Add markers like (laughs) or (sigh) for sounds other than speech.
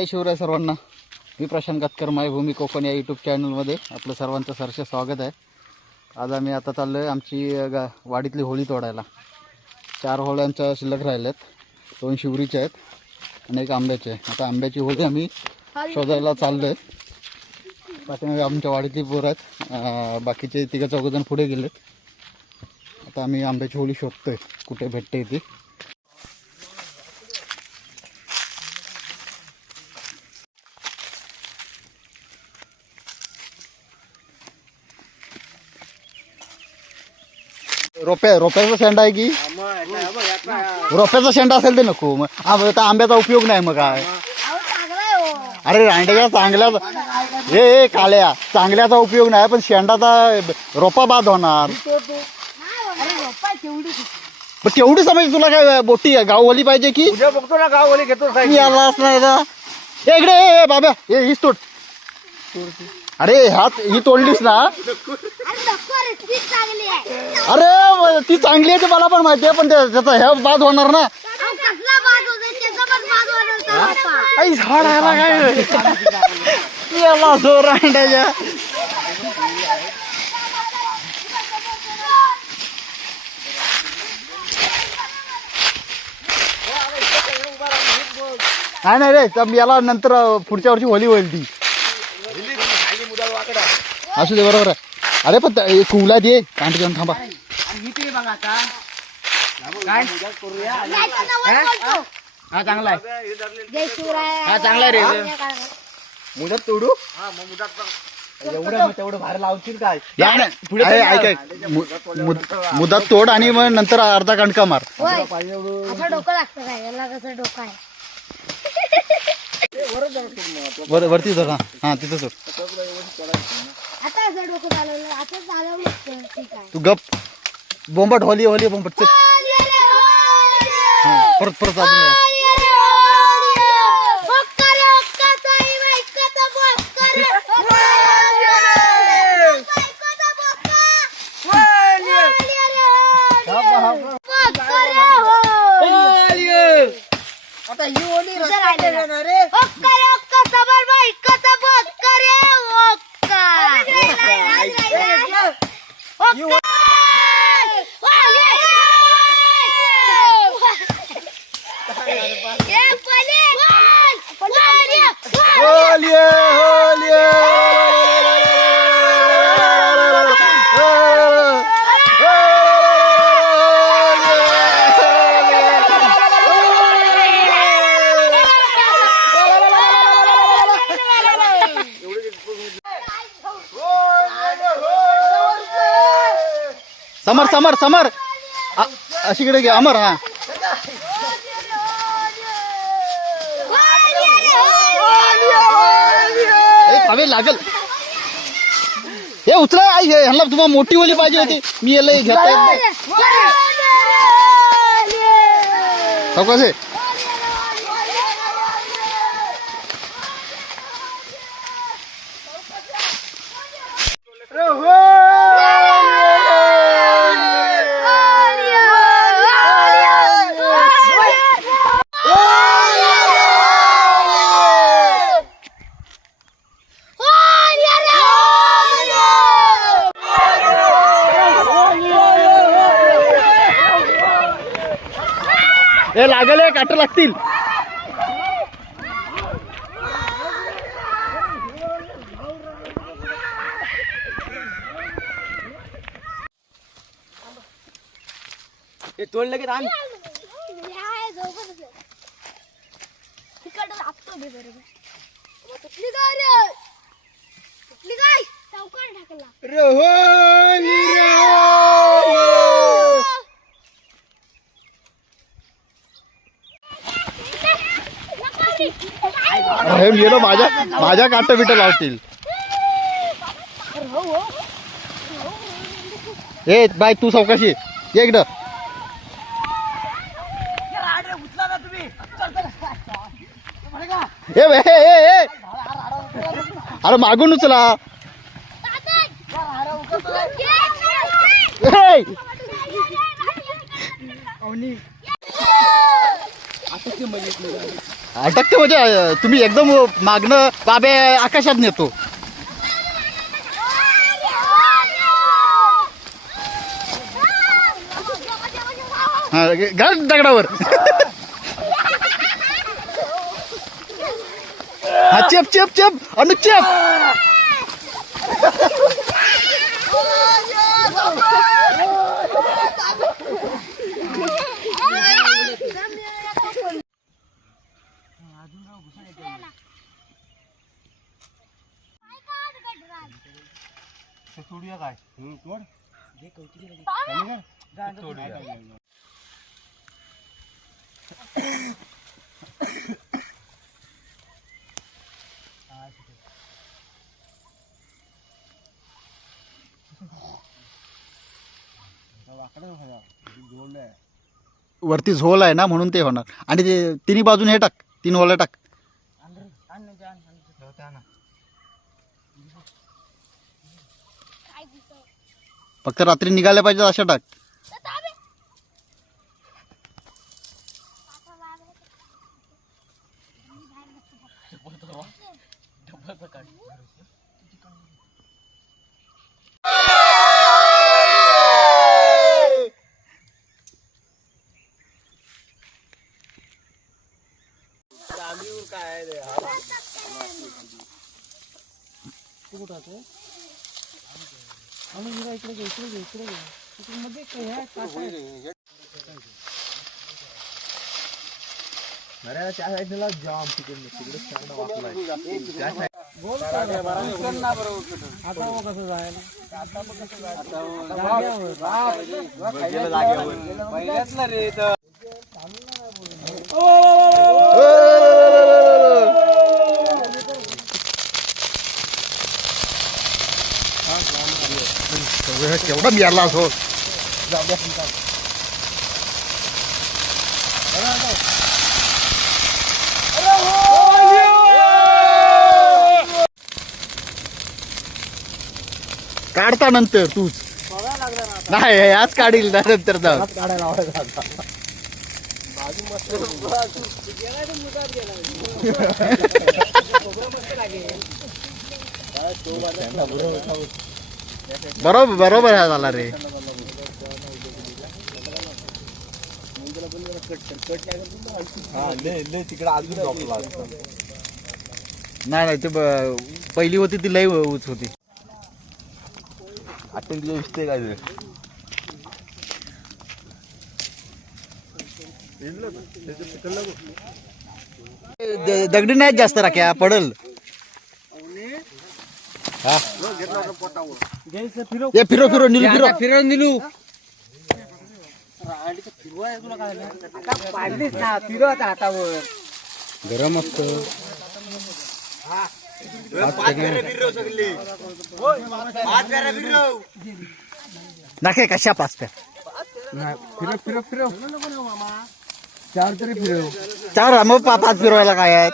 जय शिवराय सर्वांना. मी प्रशांत कातकर मायभूमी कोकण या यूट्यूब चॅनलमध्ये आपलं सर्वांचं सरसे स्वागत आहे. आज आम्ही आता चाललो आहे आमची गा वाडीतली होळी तोडायला. चार होळ्यांच्या शिल्लक आहेत दोन शिवरीच्या आहेत आणि एक आंब्याचे आहे आता आंब्याची होळी आम्ही शोधायला चाललो आहे पाठीमागे आमच्या वाडीतली पोरं आहेत. बाकीचे तिघं चौघजण पुढे गेलेत. आता आम्ही आंब्याची होळी शोधतो आहे कुठे भेटते ती? रोप्या रोप्याचा शेंडा आहे की? रोप्याचा शेंडा असेल ते नको. मग मग आता आंब्याचा उपयोग नाही मग काय? अरे रांडेच्या चांगल्या हे हे काळ्या. चांगल्याचा उपयोग नाही पण शेंडाचा रोपा बाद होणार. पण केवढी समज तुला काय बोटी आहे गाववाली पाहिजे की? उद्या बघतो ना गाववाले घेतो यालाच नाही ए, इकडे ए, ए, बाब्या. हे हीच तोड अरे हात ही तोडलीस ना? अरे ती चांगली आहे. ते मला पण माहिती आहे पण ते- त्याचा ह्या बाद होणार ना? आई झाड आला काय? याला जोर नाही नाही रे तर याला नंतर अं, पुढच्या वर्षी होली होईल ती. असू दे बरोबर आहे. अरे पण कुवला दे. कांट घेऊन थांबा. बघा आता. काय? हा? चांगला आहे. हा चांगला आहे रे. मुदत तोडू? एवढं तेवढं बाहेर लावशील काय? पुढे ऐक मुदत तोड आणि मग नंतर अर्धा कांडका मार. डोकं लागतं काय? याला कसं डोकं आहे? वर वरती धर हा. हा तिथं सोड आता असं डोकं चालवलं आता चालवलं नसतं. ठीक आहे. तू गप. बोंबट होली होली बोंबट. चल. हा परत परत अजून समर समर समर. अ- अशीकडे घे अमर हा. ए, हवे लागल. हे उचला आई हे ह्यांना तुम्हाला मोठी ओली पाहिजे होती. मी याला घेता येत नाही हे लागल काट लागतील. हे तोडलं की आण. काय हे गेलं माझ्या माझ्या काट बिट लावतील. ए बाय तू सावकाशी ये. ये इकडं. ए बे, ए, ए, ए. अरे मागून उचला. ए, आता ते बघितलं अटकते म्हणजे तुम्ही एकदम मागणं बाबे आकाशात नेतो. हा घाल दगडावर. हा चेप चेप चेप. अनु चेप. (laughs) सोडूया काय? तोड. (coughs) वरती झोल आहे ना म्हणून ते होणार. आणि ते तिन्ही बाजून हे टाक तीन होल्या टाक. फक्त रात्री निघाल्या पाहिजे अशा टाक. अरे त्या साईडला जाम तिकडे तिकडे छान वाकलाय केवढा मिळाला असो. काढता नंतर तूच. नाही आज काढील ना नंतर जाऊ. (laughs) बरोबर बरोबर आहे झाला रे. नाही नाही ते पहिली होती ती लई उच होती. दिलं दिसते काय दगडी नाही जास्त राख्या पडल. ये फिरो फिरो निलू फिरो फिरवून दिलू पाडलीच ना फिरव आता हातावर. गरम असतो. नाखे कशा पाच प्या फिरव फिरव. फिरव चार तरी फिरव चार मग पा- पाच फिरवायला काय आहेत?